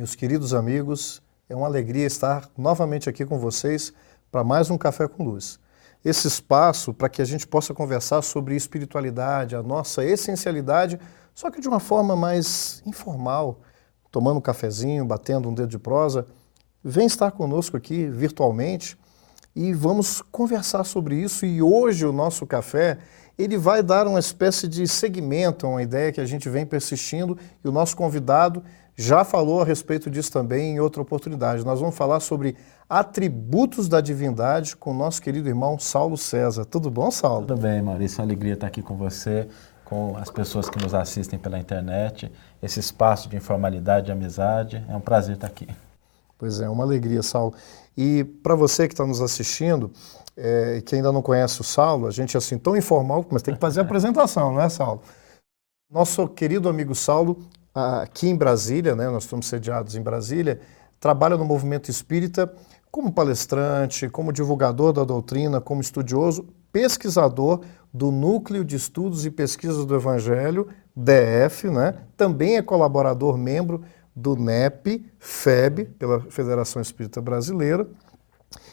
Meus queridos amigos, é uma alegria estar novamente aqui com vocês para mais um Café com Luz. Esse espaço para que a gente possa conversar sobre espiritualidade, a nossa essencialidade, só que de uma forma mais informal, tomando um cafezinho, batendo um dedo de prosa. Vem estar conosco aqui virtualmente e vamos conversar sobre isso. E hoje o nosso café, ele vai dar uma espécie de segmento, uma ideia que a gente vem persistindo, e o nosso convidado já falou a respeito disso também em outra oportunidade. Nós vamos falar sobre atributos da divindade com o nosso querido irmão Saulo César. Tudo bom, Saulo? Tudo bem, Maurício. É uma alegria estar aqui com você, com as pessoas que nos assistem pela internet. Esse espaço de informalidade e amizade. É um prazer estar aqui. Pois é, uma alegria, Saulo. E para você que está nos assistindo, que ainda não conhece o Saulo, a gente é assim tão informal, mas tem que fazer a apresentação, não é, Saulo? Nosso querido amigo Saulo, aqui em Brasília, né, nós estamos sediados em Brasília, trabalha no movimento espírita como palestrante, como divulgador da doutrina, como estudioso, pesquisador do Núcleo de Estudos e Pesquisas do Evangelho, DF, né? Também é colaborador, membro do NEP, FEB, pela Federação Espírita Brasileira,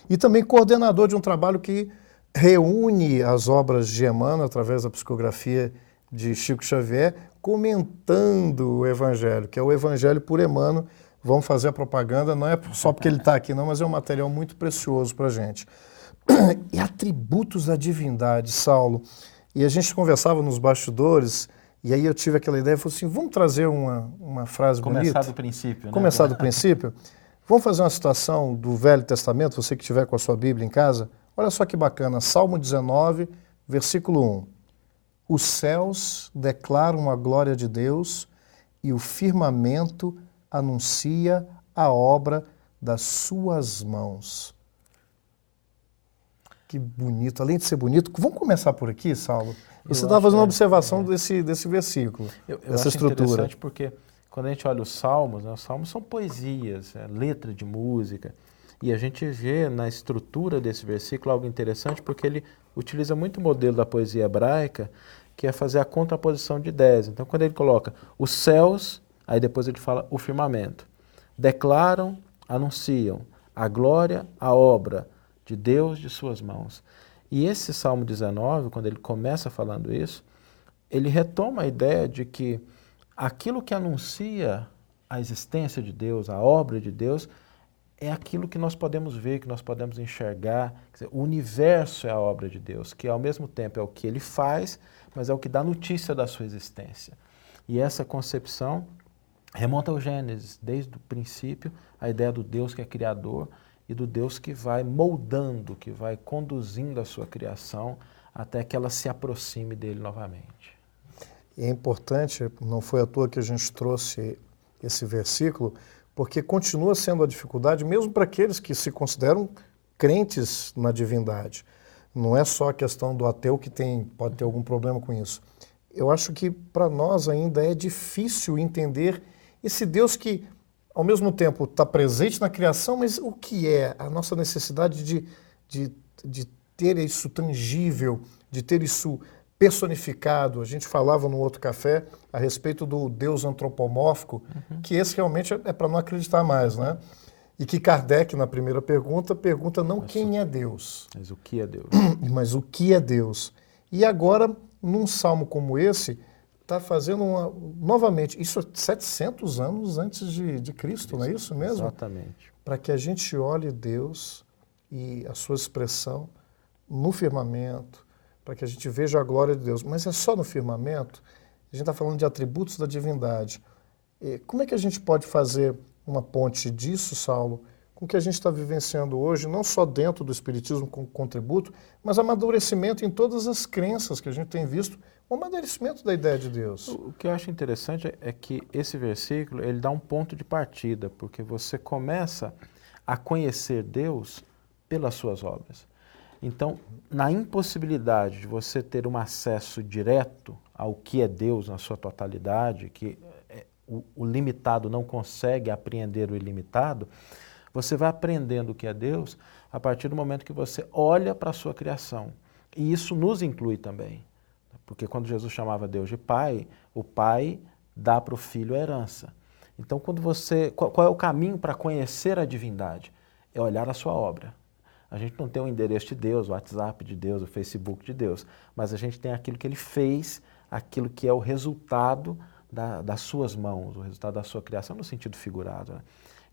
e também coordenador de um trabalho que reúne as obras de Emmanuel através da psicografia de Chico Xavier, comentando o Evangelho, que é o Evangelho por Emmanuel. Vamos fazer a propaganda, não é só porque ele está aqui não, mas é um material muito precioso para a gente. E atributos da divindade, Saulo. E a gente conversava nos bastidores, e aí eu tive aquela ideia, falei assim, vamos trazer uma frase bonita? Começar do princípio, né? Começar do princípio? Vamos fazer uma citação do Velho Testamento, você que estiver com a sua Bíblia em casa. Olha só que bacana, Salmo 19, versículo 1. Os céus declaram a glória de Deus e o firmamento anuncia a obra das suas mãos. Que bonito. Além de ser bonito, vamos começar por aqui, Saulo? Você estava fazendo uma observação desse versículo, dessa estrutura. Interessante porque quando a gente olha os salmos, né, os salmos são poesias, letra de música, e a gente vê na estrutura desse versículo algo interessante porque ele utiliza muito o modelo da poesia hebraica, que é fazer a contraposição de ideias. Então, quando ele coloca os céus, aí depois ele fala o firmamento. Declaram, anunciam a glória, a obra de Deus de suas mãos. E esse Salmo 19, quando ele começa falando isso, ele retoma a ideia de que aquilo que anuncia a existência de Deus, a obra de Deus, é aquilo que nós podemos ver, que nós podemos enxergar. Quer dizer, o universo é a obra de Deus, que ao mesmo tempo é o que ele faz, mas é o que dá notícia da sua existência. E essa concepção remonta ao Gênesis, desde o princípio, a ideia do Deus que é criador e do Deus que vai moldando, que vai conduzindo a sua criação até que ela se aproxime dele novamente. É importante, não foi à toa que a gente trouxe esse versículo, porque continua sendo a dificuldade, mesmo para aqueles que se consideram crentes na divindade. Não é só a questão do ateu que pode ter algum problema com isso. Eu acho que para nós ainda é difícil entender esse Deus que, ao mesmo tempo, está presente na criação, mas o que é a nossa necessidade de ter isso tangível, de ter isso personificado. A gente falava no outro café a respeito do Deus antropomórfico, que esse realmente é para não acreditar mais, né? E que Kardec, na primeira pergunta não quem é Deus, mas o que é Deus? Mas o que é Deus. E agora, num salmo como esse, está fazendo novamente, isso 700 anos antes de Cristo, não é isso mesmo? Exatamente. Para que a gente olhe Deus e a sua expressão no firmamento, para que a gente veja a glória de Deus. Mas é só no firmamento? A gente está falando de atributos da divindade. Como é que a gente pode fazer uma ponte disso, Saulo, com o que a gente está vivenciando hoje, não só dentro do Espiritismo como contributo, mas amadurecimento em todas as crenças que a gente tem visto, o amadurecimento da ideia de Deus. O que eu acho interessante é que esse versículo, ele dá um ponto de partida, porque você começa a conhecer Deus pelas suas obras. Então, na impossibilidade de você ter um acesso direto ao que é Deus na sua totalidade, que o limitado não consegue apreender o ilimitado, você vai aprendendo o que é Deus a partir do momento que você olha para a sua criação. E isso nos inclui também. Porque quando Jesus chamava Deus de Pai, o Pai dá para o Filho a herança. Então, qual é o caminho para conhecer a divindade? É olhar a sua obra. A gente não tem o endereço de Deus, o WhatsApp de Deus, o Facebook de Deus, mas a gente tem aquilo que ele fez, aquilo que é o resultado das suas mãos, o resultado da sua criação, no sentido figurado, né?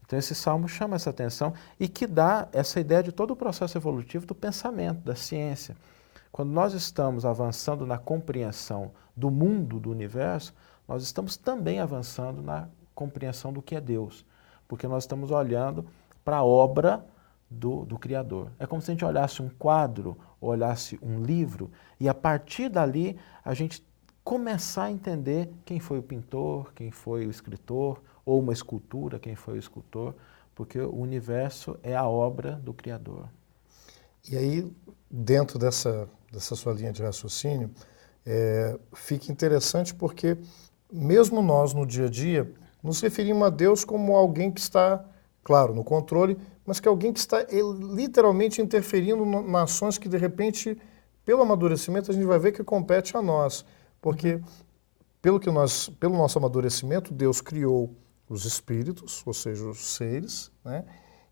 Então esse salmo chama essa atenção e que dá essa ideia de todo o processo evolutivo do pensamento, da ciência. Quando nós estamos avançando na compreensão do mundo, do universo, nós estamos também avançando na compreensão do que é Deus, porque nós estamos olhando para a obra do Criador. É como se a gente olhasse um quadro, ou olhasse um livro, e a partir dali a gente começar a entender quem foi o pintor, quem foi o escritor, ou uma escultura, quem foi o escultor, porque o universo é a obra do Criador. E aí, dentro dessa sua linha de raciocínio, fica interessante porque, mesmo nós no dia a dia, nos referimos a Deus como alguém que está, claro, no controle, mas que é alguém que está literalmente interferindo nas ações que, de repente, pelo amadurecimento, a gente vai ver que compete a nós. Porque, pelo nosso amadurecimento, Deus criou os espíritos, ou seja, os seres, né?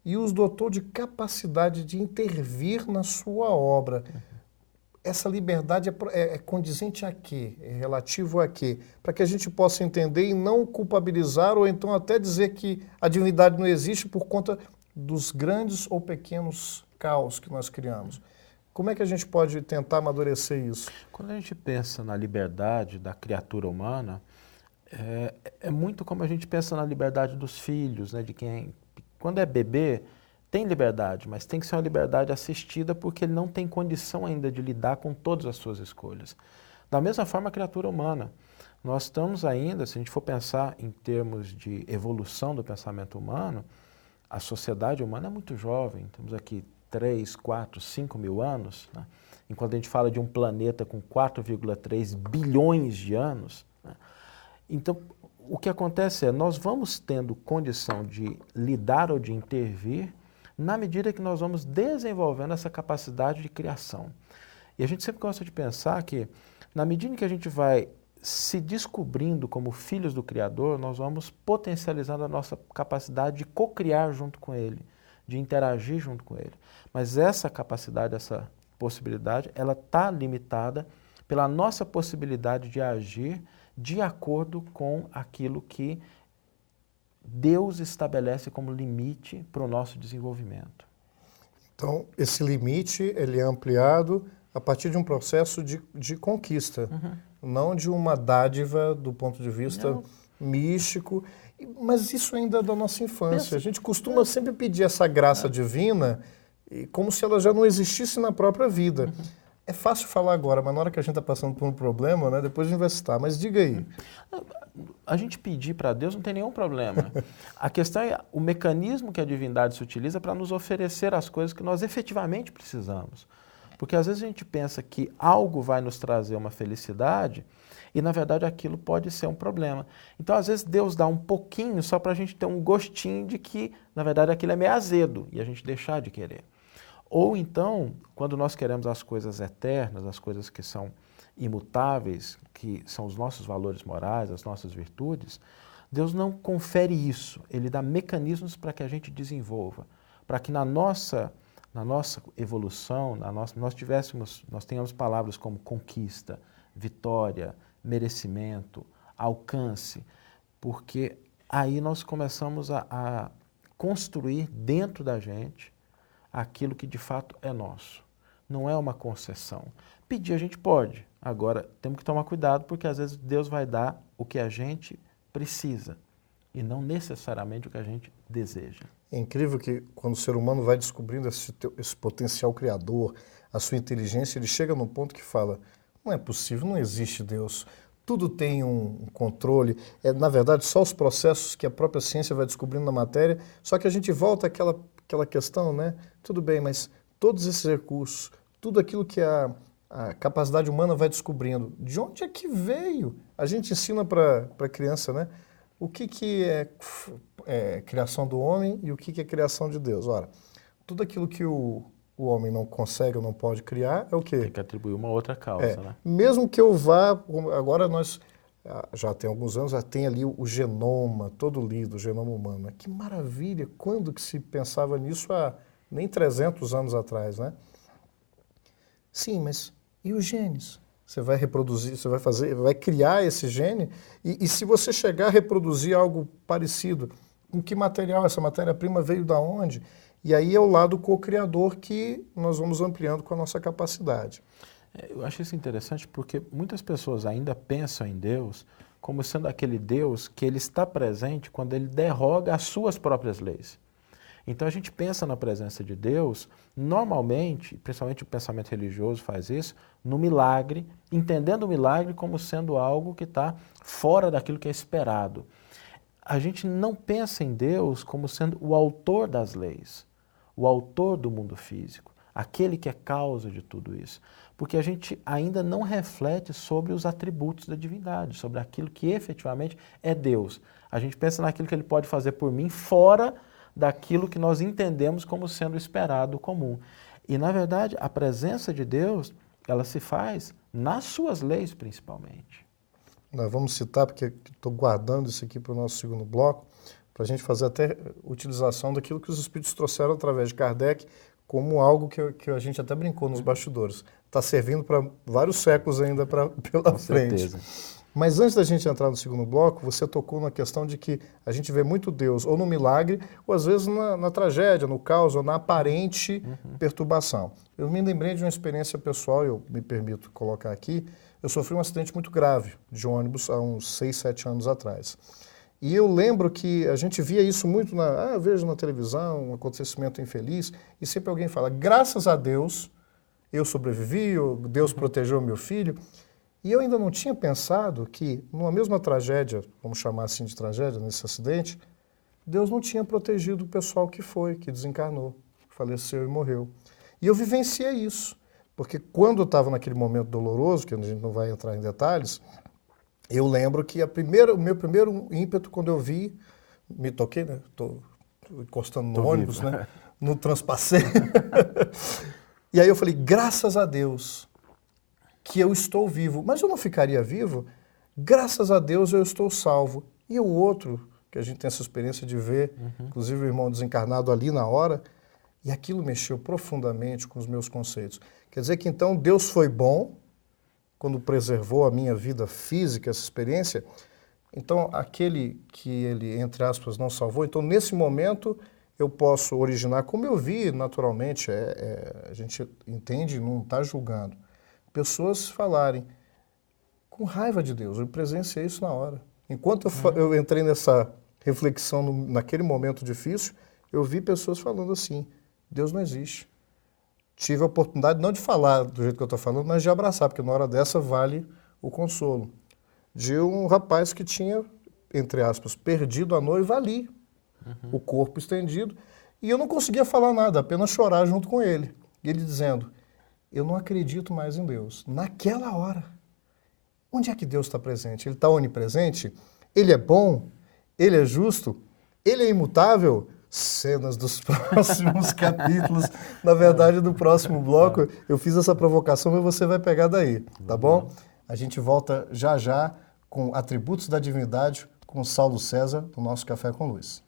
E os dotou de capacidade de intervir na sua obra. Essa liberdade é condizente a quê? É relativo a quê? Para que a gente possa entender e não culpabilizar ou então até dizer que a divindade não existe por conta dos grandes ou pequenos caos que nós criamos. Como é que a gente pode tentar amadurecer isso? Quando a gente pensa na liberdade da criatura humana, é muito como a gente pensa na liberdade dos filhos, né, de quem, quando é bebê, tem liberdade, mas tem que ser uma liberdade assistida porque ele não tem condição ainda de lidar com todas as suas escolhas. Da mesma forma, a criatura humana. Nós estamos ainda, se a gente for pensar em termos de evolução do pensamento humano, a sociedade humana é muito jovem, temos aqui 3, 4, 5 mil anos, né? Enquanto a gente fala de um planeta com 4,3 bilhões de anos, né? Então, o que acontece é, nós vamos tendo condição de lidar ou de intervir na medida que nós vamos desenvolvendo essa capacidade de criação. E a gente sempre gosta de pensar que, na medida que a gente vai se descobrindo como filhos do Criador, nós vamos potencializando a nossa capacidade de co-criar junto com Ele, de interagir junto com Ele. Mas essa capacidade, essa possibilidade, ela está limitada pela nossa possibilidade de agir de acordo com aquilo que Deus estabelece como limite para o nosso desenvolvimento. Então, esse limite ele é ampliado a partir de um processo de conquista, não de uma dádiva do ponto de vista místico, mas isso ainda é da nossa infância. A gente costuma sempre pedir essa graça divina como se ela já não existisse na própria vida. É fácil falar agora, mas na hora que a gente está passando por um problema, né, depois a gente vai citar. Mas diga aí. A gente pedir para Deus não tem nenhum problema. A questão é o mecanismo que a divindade se utiliza para nos oferecer as coisas que nós efetivamente precisamos. Porque às vezes a gente pensa que algo vai nos trazer uma felicidade e, na verdade, aquilo pode ser um problema. Então, às vezes, Deus dá um pouquinho só para a gente ter um gostinho de que, na verdade, aquilo é meio azedo e a gente deixar de querer. Ou então, quando nós queremos as coisas eternas, as coisas que são imutáveis, que são os nossos valores morais, as nossas virtudes, Deus não confere isso. Ele dá mecanismos para que a gente desenvolva, para que na nossa evolução, nós tenhamos palavras como conquista, vitória, merecimento, alcance, porque aí nós começamos a construir dentro da gente aquilo que de fato é nosso. Não é uma concessão. Pedir a gente pode, agora temos que tomar cuidado porque às vezes Deus vai dar o que a gente precisa e não necessariamente o que a gente deseja. É incrível que quando o ser humano vai descobrindo esse potencial criador, a sua inteligência, ele chega num ponto que fala, não é possível, não existe Deus. Tudo tem um controle. Na verdade, só os processos que a própria ciência vai descobrindo na matéria, só que a gente volta àquela questão, né? Tudo bem, mas todos esses recursos, tudo aquilo que a capacidade humana vai descobrindo, de onde é que veio? A gente ensina para a criança, né? O que é criação do homem e o que é criação de Deus? Ora, tudo aquilo que o homem não consegue ou não pode criar é o quê? Tem que atribuir uma outra causa, né? Mesmo que eu vá, agora já tem alguns anos, já tem ali o genoma todo lido, o genoma humano. Que maravilha! Quando que se pensava nisso há nem 300 anos atrás, né? Sim, mas e os genes? Você vai reproduzir, você vai fazer, vai criar esse gene, e se você chegar a reproduzir algo parecido, com que material? Essa matéria-prima veio da onde? E aí é o lado co-criador que nós vamos ampliando com a nossa capacidade. Eu acho isso interessante porque muitas pessoas ainda pensam em Deus como sendo aquele Deus que ele está presente quando ele derroga as suas próprias leis. Então a gente pensa na presença de Deus, normalmente, principalmente o pensamento religioso faz isso, no milagre, entendendo o milagre como sendo algo que está fora daquilo que é esperado. A gente não pensa em Deus como sendo o autor das leis, o autor do mundo físico, aquele que é causa de tudo isso. Porque a gente ainda não reflete sobre os atributos da divindade, sobre aquilo que efetivamente é Deus. A gente pensa naquilo que ele pode fazer por mim fora daquilo que nós entendemos como sendo esperado comum. E, na verdade, a presença de Deus, ela se faz nas suas leis, principalmente. Nós vamos citar, porque estou guardando isso aqui para o nosso segundo bloco, para a gente fazer até utilização daquilo que os espíritos trouxeram através de Kardec, como algo que a gente até brincou nos bastidores. Está servindo para vários séculos ainda pela Com frente. certeza. Mas antes da gente entrar no segundo bloco, você tocou na questão de que a gente vê muito Deus ou no milagre, ou às vezes na tragédia, no caos, ou na aparente perturbação. Eu me lembrei de uma experiência pessoal, eu me permito colocar aqui. Eu sofri um acidente muito grave de ônibus há uns 6, 7 anos atrás. E eu lembro que a gente via isso muito, eu vejo na televisão, um acontecimento infeliz, e sempre alguém fala, graças a Deus, eu sobrevivi, Deus protegeu meu filho. E eu ainda não tinha pensado que, numa mesma tragédia, vamos chamar assim de tragédia, nesse acidente, Deus não tinha protegido o pessoal que desencarnou, que faleceu e morreu. E eu vivenciei isso, porque quando eu estava naquele momento doloroso, que a gente não vai entrar em detalhes, eu lembro que o meu primeiro ímpeto, quando eu vi, me toquei, né? Estou encostando no ônibus, né? No transpassei. E aí eu falei, graças a Deus que eu estou vivo. Mas eu não ficaria vivo? Graças a Deus eu estou salvo. E o outro, que a gente tem essa experiência de ver, inclusive o irmão desencarnado ali na hora, e aquilo mexeu profundamente com os meus conceitos. Quer dizer que então Deus foi bom quando preservou a minha vida física, essa experiência. Então aquele que ele, entre aspas, não salvou, então nesse momento eu posso originar, como eu vi naturalmente, a gente entende, não está julgando, pessoas falarem com raiva de Deus. Eu presenciei isso na hora. Enquanto eu entrei nessa reflexão naquele momento difícil, eu vi pessoas falando assim, Deus não existe. Tive a oportunidade não de falar do jeito que eu estou falando, mas de abraçar, porque na hora dessa vale o consolo. De um rapaz que tinha, entre aspas, perdido a noiva ali, o corpo estendido, e eu não conseguia falar nada, apenas chorar junto com ele. E ele dizendo, eu não acredito mais em Deus. Naquela hora. Onde é que Deus está presente? Ele está onipresente? Ele é bom? Ele é justo? Ele é imutável? Cenas dos próximos capítulos. Na verdade, do próximo bloco, eu fiz essa provocação, mas você vai pegar daí, tá bom? A gente volta já já com Atributos da Divindade, com Saulo César, do nosso Café com Luz.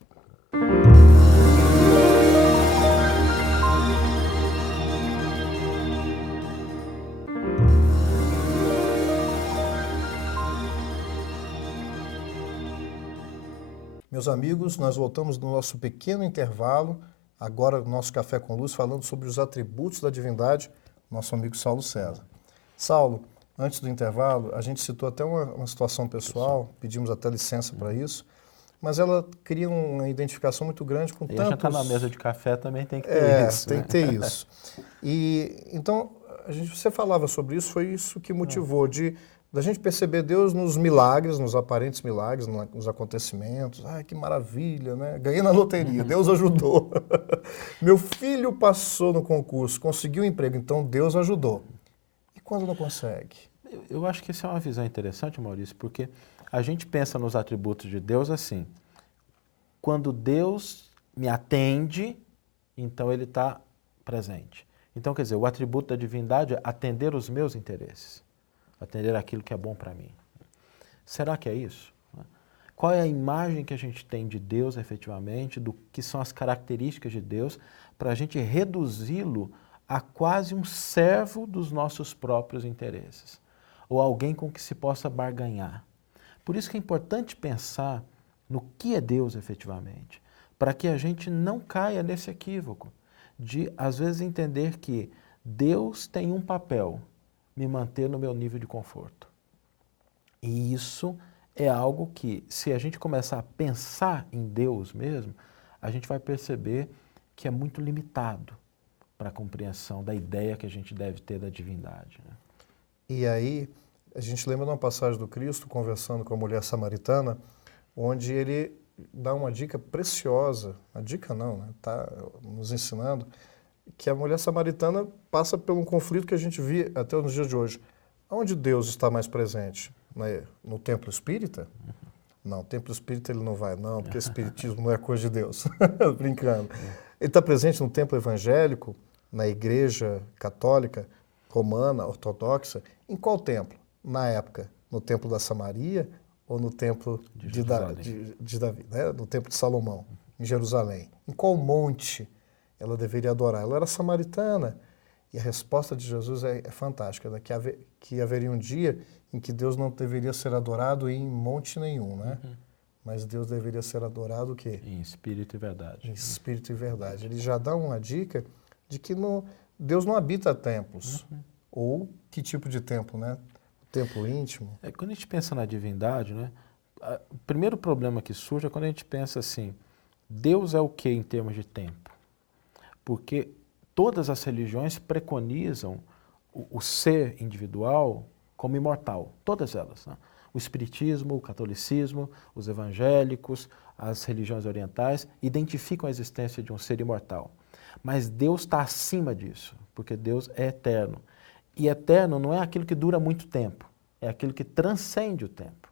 Meus amigos, nós voltamos no nosso pequeno intervalo, agora no nosso Café com Luz, falando sobre os atributos da divindade, nosso amigo Saulo César. Saulo, antes do intervalo, a gente citou até uma situação pessoal, pedimos até licença para isso, mas ela cria uma identificação muito grande com tantos... E a gente está na mesa de café também tem que ter isso. Tem que ter isso. E, então, você falava sobre isso, foi isso que motivou da gente perceber Deus nos milagres, nos aparentes milagres, nos acontecimentos. Ai, que maravilha, né? Ganhei na loteria, Deus ajudou. Meu filho passou no concurso, conseguiu um emprego, então Deus ajudou. E quando não consegue? Eu acho que essa é uma visão interessante, Maurício, porque a gente pensa nos atributos de Deus assim, quando Deus me atende, então Ele está presente. Então, quer dizer, o atributo da divindade é atender os meus interesses, atender aquilo que é bom para mim. Será que é isso? Qual é a imagem que a gente tem de Deus efetivamente, do que são as características de Deus, para a gente reduzi-lo a quase um servo dos nossos próprios interesses, ou alguém com que se possa barganhar. Por isso que é importante pensar no que é Deus efetivamente, para que a gente não caia nesse equívoco de, às vezes, entender que Deus tem um papel, me manter no meu nível de conforto. E isso é algo que, se a gente começar a pensar em Deus mesmo, a gente vai perceber que é muito limitado para a compreensão da ideia que a gente deve ter da divindade, né? E aí, a gente lembra de uma passagem do Cristo conversando com a mulher samaritana, onde ele dá uma dica preciosa, uma dica não, né? Está nos ensinando que a mulher samaritana passa por um conflito que a gente vê até nos dias de hoje. Onde Deus está mais presente? No templo espírita? Não, o templo espírita ele não vai, não, porque espiritismo não é coisa de Deus. Brincando. Ele está presente no templo evangélico, na igreja católica, romana, ortodoxa. Em qual templo? Na época, no templo da Samaria ou no templo de Davi, né? No templo de Salomão, em Jerusalém? Em qual monte ela deveria adorar? Ela era samaritana. E a resposta de Jesus é fantástica, né? Que haveria um dia em que Deus não deveria ser adorado em monte nenhum, né? Mas Deus deveria ser adorado o quê? Em espírito e verdade. Em espírito e verdade. Ele já dá uma dica de que Deus não habita templos. Ou que tipo de templo, né? O templo íntimo. Quando a gente pensa na divindade, né? O primeiro problema que surge é quando a gente pensa assim, Deus é o que em termos de tempo? Porque todas as religiões preconizam o ser individual como imortal, todas elas, né? O espiritismo, o catolicismo, os evangélicos, as religiões orientais identificam a existência de um ser imortal. Mas Deus está acima disso, porque Deus é eterno. E eterno não é aquilo que dura muito tempo, é aquilo que transcende o tempo.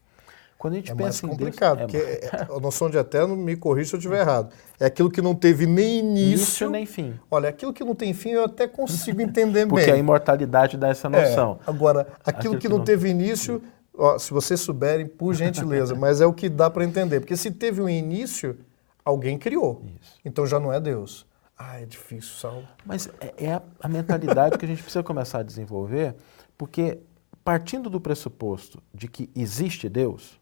Quando a gente pensa mais em complicado, Deus, porque a noção de eterno, me corrija se eu estiver errado, é aquilo que não teve nem início nem fim. Olha, aquilo que não tem fim eu até consigo entender Porque bem. a imortalidade dá essa noção. Agora, aquilo que não teve início, se vocês souberem, por gentileza, mas é o que dá para entender. Porque se teve um início, alguém criou. Isso. Então já não é Deus. É difícil, Saulo. Mas é a mentalidade que a gente precisa começar a desenvolver, porque partindo do pressuposto de que existe Deus,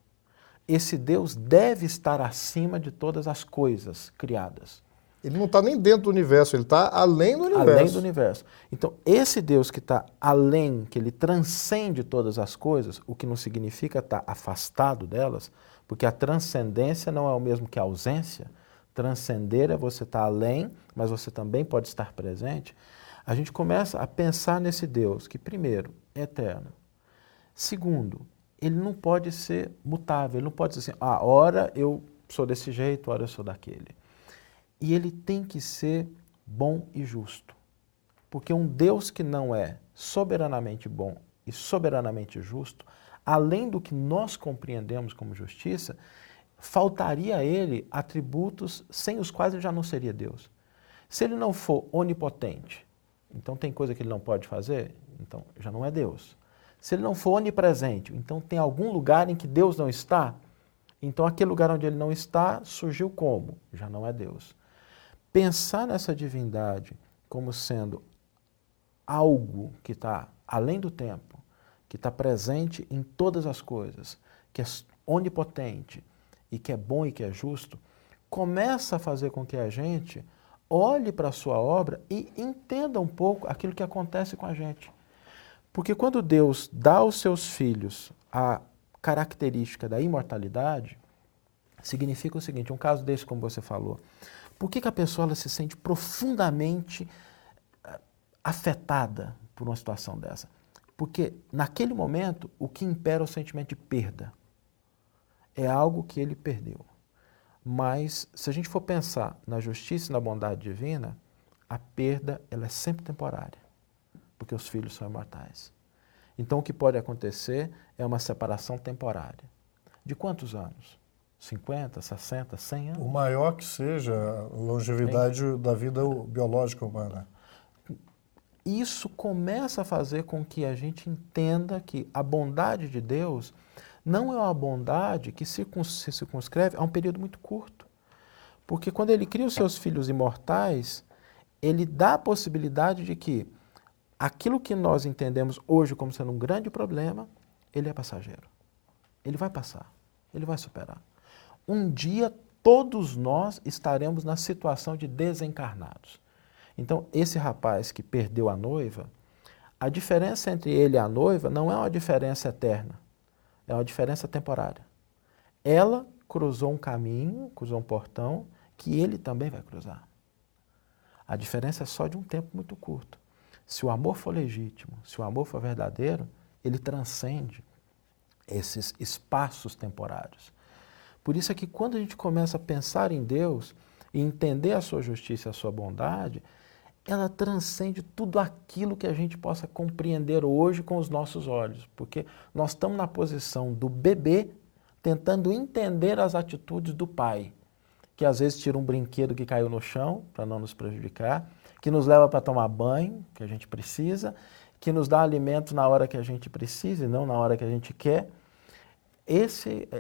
esse Deus deve estar acima de todas as coisas criadas. Ele não está nem dentro do universo, ele está além do universo. Além do universo. Então, esse Deus que está além, que ele transcende todas as coisas, o que não significa estar afastado delas, porque a transcendência não é o mesmo que a ausência. Transcender é você estar além, mas você também pode estar presente. A gente começa a pensar nesse Deus que, primeiro, é eterno. Segundo, ele não pode ser mutável, ele não pode ser assim, ora eu sou desse jeito, ora eu sou daquele. E ele tem que ser bom e justo. Porque um Deus que não é soberanamente bom e soberanamente justo, além do que nós compreendemos como justiça, faltaria a ele atributos sem os quais ele já não seria Deus. Se ele não for onipotente, então tem coisa que ele não pode fazer, então já não é Deus. Se ele não for onipresente, então tem algum lugar em que Deus não está, então aquele lugar onde ele não está surgiu como? Já não é Deus. Pensar nessa divindade como sendo algo que está além do tempo, que está presente em todas as coisas, que é onipotente e que é bom e que é justo, começa a fazer com que a gente olhe para a sua obra e entenda um pouco aquilo que acontece com a gente. Porque quando Deus dá aos seus filhos a característica da imortalidade, significa o seguinte, um caso desse como você falou, por que a pessoa ela se sente profundamente afetada por uma situação dessa? Porque naquele momento o que impera é o sentimento de perda. É algo que ele perdeu. Mas se a gente for pensar na justiça e na bondade divina, a perda ela é sempre temporária, porque os filhos são imortais. Então o que pode acontecer é uma separação temporária. De quantos anos? 50, 60, 100 anos? O maior que seja a longevidade da vida biológica humana. Isso começa a fazer com que a gente entenda que a bondade de Deus não é uma bondade que se circunscreve a um período muito curto. Porque quando ele cria os seus filhos imortais, ele dá a possibilidade de que aquilo que nós entendemos hoje como sendo um grande problema, ele é passageiro. Ele vai passar, ele vai superar. Um dia todos nós estaremos na situação de desencarnados. Então, esse rapaz que perdeu a noiva, a diferença entre ele e a noiva não é uma diferença eterna, é uma diferença temporária. Ela cruzou um caminho, cruzou um portão, que ele também vai cruzar. A diferença é só de um tempo muito curto. Se o amor for legítimo, se o amor for verdadeiro, ele transcende esses espaços temporários. Por isso é que quando a gente começa a pensar em Deus e entender a sua justiça e a sua bondade, ela transcende tudo aquilo que a gente possa compreender hoje com os nossos olhos, porque nós estamos na posição do bebê tentando entender as atitudes do pai, que às vezes tira um brinquedo que caiu no chão para não nos prejudicar, que nos leva para tomar banho, que a gente precisa, que nos dá alimento na hora que a gente precisa e não na hora que a gente quer.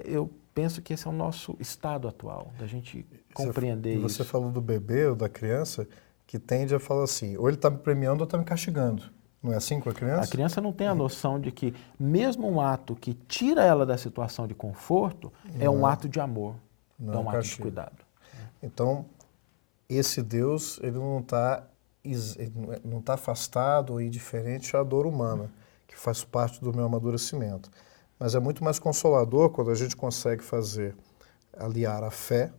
Eu penso que esse é o nosso estado atual, da gente compreender isso. E você falou do bebê ou da criança, que tende a falar assim, ou ele está me premiando ou está me castigando. Não é assim com a criança? A criança não tem a noção de que mesmo um ato que tira ela da situação de conforto é um ato de amor, é um ato de cuidado. Então, esse Deus, ele não está afastado ou indiferente à dor humana, que faz parte do meu amadurecimento. Mas é muito mais consolador quando a gente consegue aliar a fé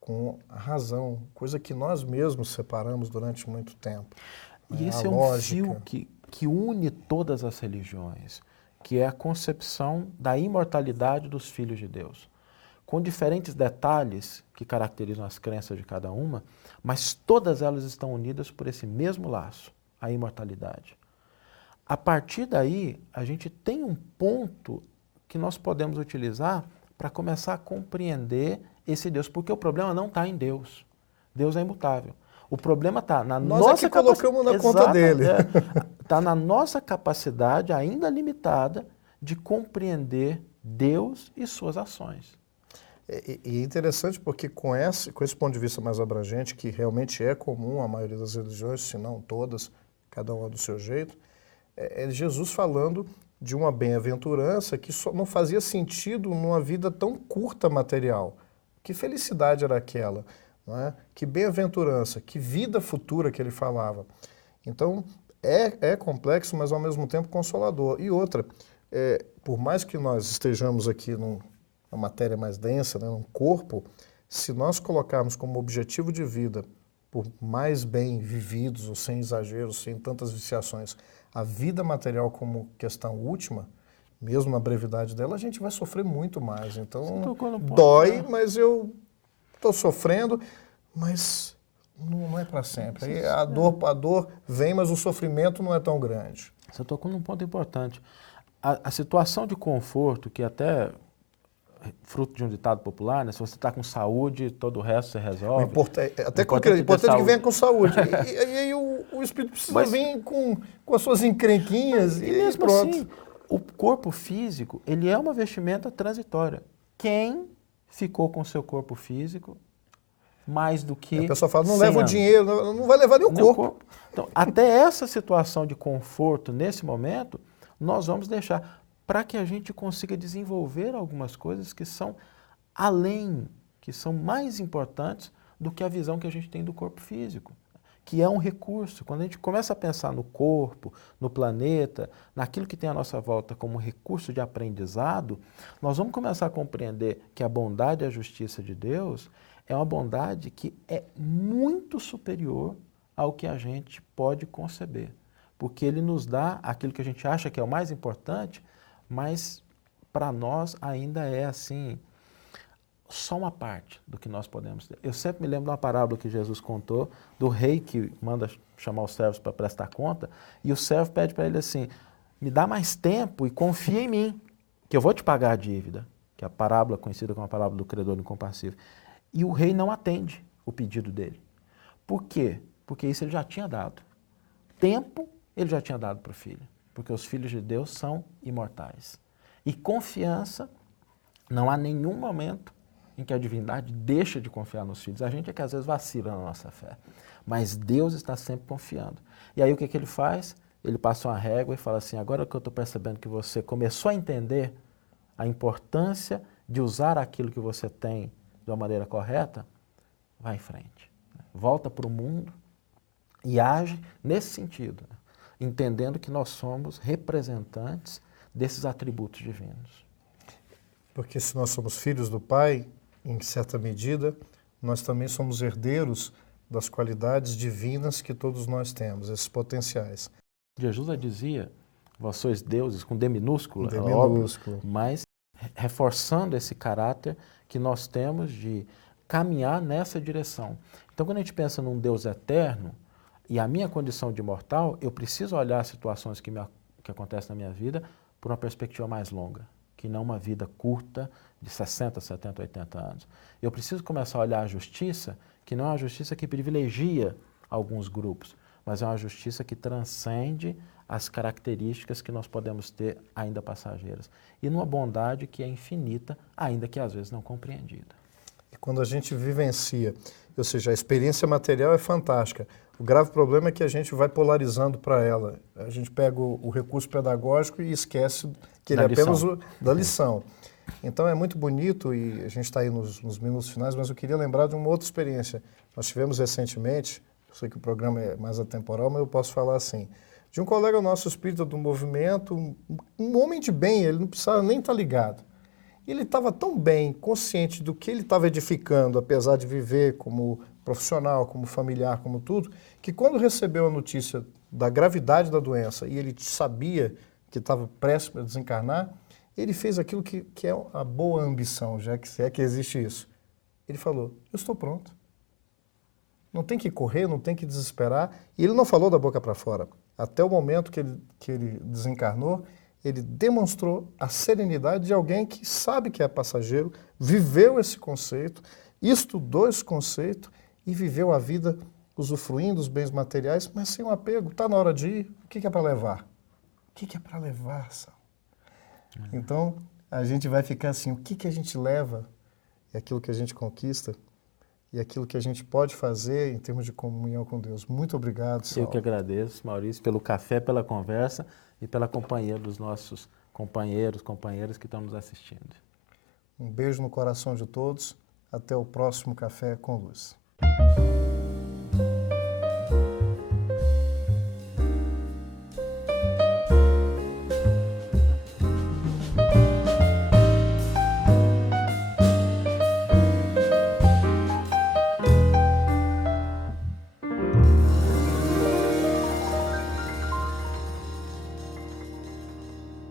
com a razão, coisa que nós mesmos separamos durante muito tempo. E esse é um fio que une todas as religiões, que é a concepção da imortalidade dos filhos de Deus, com diferentes detalhes que caracterizam as crenças de cada uma, mas todas elas estão unidas por esse mesmo laço, a imortalidade. A partir daí, a gente tem um ponto que nós podemos utilizar para começar a compreender esse Deus, porque o problema não está em Deus. Deus é imutável. O problema está na nossa capacidade. Nós é que colocamos na conta dele. Está na nossa capacidade, ainda limitada, de compreender Deus e suas ações. E é interessante porque com esse ponto de vista mais abrangente, que realmente é comum à maioria das religiões, se não todas, cada uma do seu jeito, é Jesus falando de uma bem-aventurança que só não fazia sentido numa vida tão curta material. Que felicidade era aquela? Não é? Que bem-aventurança, que vida futura que ele falava. Então, é complexo, mas ao mesmo tempo consolador. E outra, por mais que nós estejamos aqui numa matéria mais densa, né, num corpo, se nós colocarmos como objetivo de vida, por mais bem vividos, ou sem exageros, sem tantas viciações, a vida material como questão última, mesmo na brevidade dela, a gente vai sofrer muito mais. Então, dói, mas eu estou sofrendo, mas não é para sempre. Aí a dor vem, mas o sofrimento não é tão grande. Você tocou num ponto importante. A situação de conforto, que até fruto de um ditado popular, né? Se você está com saúde, todo o resto você resolve. O importante é que venha com saúde. E aí o espírito precisa vir com as suas encrenquinhas e mesmo pronto. Assim, o corpo físico, ele é uma vestimenta transitória. Quem ficou com o seu corpo físico mais do que... A pessoa fala, não leva o dinheiro, não vai levar nem o corpo. Então, até essa situação de conforto, nesse momento, nós vamos deixar para que a gente consiga desenvolver algumas coisas que são além, que são mais importantes do que a visão que a gente tem do corpo físico, que é um recurso. Quando a gente começa a pensar no corpo, no planeta, naquilo que tem à nossa volta como recurso de aprendizado, nós vamos começar a compreender que a bondade e a justiça de Deus é uma bondade que é muito superior ao que a gente pode conceber, porque Ele nos dá aquilo que a gente acha que é o mais importante, mas para nós ainda é assim, só uma parte do que nós podemos ter. Eu sempre me lembro de uma parábola que Jesus contou do rei que manda chamar os servos para prestar conta, e o servo pede para ele assim, me dá mais tempo e confia em mim, que eu vou te pagar a dívida, que é a parábola conhecida como a parábola do credor incompassível. E o rei não atende o pedido dele. Por quê? Porque isso ele já tinha dado. Tempo ele já tinha dado para o filho. Porque os filhos de Deus são imortais. E confiança, não há nenhum momento em que a divindade deixa de confiar nos filhos. A gente é que às vezes vacila na nossa fé, mas Deus está sempre confiando. E aí o que que ele faz? Ele passa uma régua e fala assim, agora que eu estou percebendo que você começou a entender a importância de usar aquilo que você tem de uma maneira correta, vai em frente. Volta para o mundo e age nesse sentido, entendendo que nós somos representantes desses atributos divinos. Porque se nós somos filhos do Pai, em certa medida, nós também somos herdeiros das qualidades divinas que todos nós temos, esses potenciais. Jesus dizia, vós sois deuses, com D minúsculo, D é óbvio, minúsculo. mas reforçando esse caráter que nós temos de caminhar nessa direção. Então, quando a gente pensa num Deus eterno, e a minha condição de mortal, eu preciso olhar as situações que acontecem na minha vida por uma perspectiva mais longa, que não uma vida curta de 60, 70, 80 anos. Eu preciso começar a olhar a justiça, que não é uma justiça que privilegia alguns grupos, mas é uma justiça que transcende as características que nós podemos ter ainda passageiras. E numa bondade que é infinita, ainda que às vezes não compreendida. E quando a gente vivencia, ou seja, a experiência material é fantástica. O grave problema é que a gente vai polarizando para ela. A gente pega o recurso pedagógico e esquece que ele é apenas da lição. Então é muito bonito e a gente está aí nos minutos finais, mas eu queria lembrar de uma outra experiência. Nós tivemos recentemente, eu sei que o programa é mais atemporal, mas eu posso falar assim, de um colega nosso espírita do movimento, um homem de bem, ele não precisava nem estar ligado. Ele estava tão bem, consciente do que ele estava edificando, apesar de viver como profissional, como familiar, como tudo, que quando recebeu a notícia da gravidade da doença e ele sabia que estava prestes a desencarnar, ele fez aquilo que é a boa ambição, já que se é que existe isso. Ele falou, eu estou pronto. Não tem que correr, não tem que desesperar. E ele não falou da boca para fora. Até o momento que ele desencarnou, ele demonstrou a serenidade de alguém que sabe que é passageiro, viveu esse conceito, estudou esse conceito e viveu a vida usufruindo dos bens materiais, mas sem um apego. Está na hora de ir, o que é para levar? O que é para levar, Sal? Então, a gente vai ficar assim, o que a gente leva é aquilo que a gente conquista e aquilo que a gente pode fazer em termos de comunhão com Deus. Muito obrigado, Sal. Eu que agradeço, Maurício, pelo café, pela conversa e pela companhia dos nossos companheiras que estão nos assistindo. Um beijo no coração de todos. Até o próximo Café com Luz.